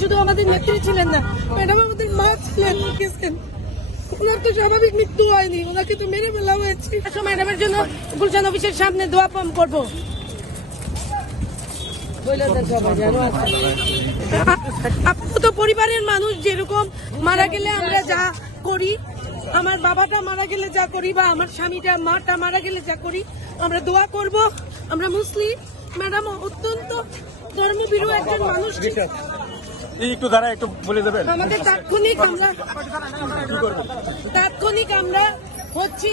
শুধু আমাদের নেত্রী ছিলেন না, ম্যাডাম আমাদের মা ছিলেন, গেছেন। ওনার তো স্বাভাবিক মৃত্যু হয়নি, ওনাকে তো মেরে ফেলা হয়েছে। ম্যাডামের জন্য গুলশান অফিসের সামনে দোয়া পাম্প করবো। আপনি তো পরিবারের মানুষ, যেরকম মারা গেলে আমরা যা করি, আমার বাবাটা মারা গেলে যা করি বা আমার স্বামীটা মাটা মারা গেলে যা করি, আমরা দোয়া করব। আমরা মুসলিম, ম্যাডাম অত্যন্ত ধর্মভীরু একজন মানুষ। একটু দাঁড়া, একটু বলে দেবেন। আমাদের তাৎক্ষণিক আমরা হচ্ছে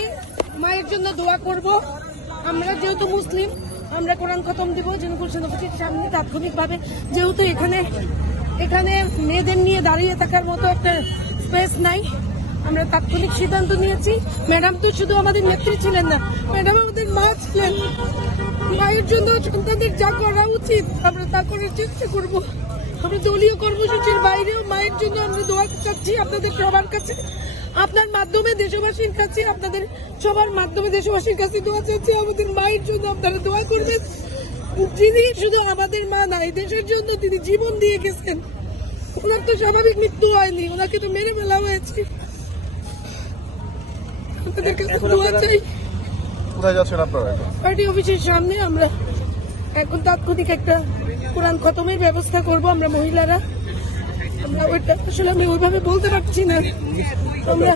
মায়ের জন্য দোয়া করব। আমরা যেহেতু মুসলিম, আমরা কোরআন খতম দিব যেন গুলশান অফিসের সামনে তাৎক্ষণিকভাবে, যেহেতু এখানে মেয়েদের নিয়ে দাঁড়িয়ে থাকার মতো একটা স্পেস নাই, আমরা তাৎক্ষণিক সিদ্ধান্ত নিয়েছি। ম্যাডাম তো শুধু আমাদের নেত্রী ছিলেন না, ম্যাডাম আমাদের মা ছিলেন। মায়ের জন্য সন্তানদের যা করা উচিত আমরা তা করার চেষ্টা করব। আমরা দলীয় কর্মসূচির বাইরেও মায়ের জন্য আমরা দোয়া চাচ্ছি আপনাদের সবার কাছে, আপনার মাধ্যমে দেশবাসীর কাছে, আপনাদের সবার মাধ্যমে দেশবাসীর কাছে দোয়া চাচ্ছি। আমাদের মায়ের জন্য আপনারা দোয়া করবেন, যিনি শুধু আমাদের মা নাই, দেশের জন্য তিনি জীবন দিয়ে গেছেন। ওনার তো স্বাভাবিক মৃত্যু হয়নি, ওনাকে তো মেরে ফেলা হয়েছে। আপনাদের কাছে দোয়া চাই। কোথায় যাচ্ছেন আপনারা? পার্টি অফিসের সামনে আমরা এখন তাৎক্ষণিক একটা কোরআন খতমের ব্যবস্থা করব। আমরা মহিলারা, আমরা ওইটা আসলে আমি ওইভাবে বলতে পারছি না। আমরা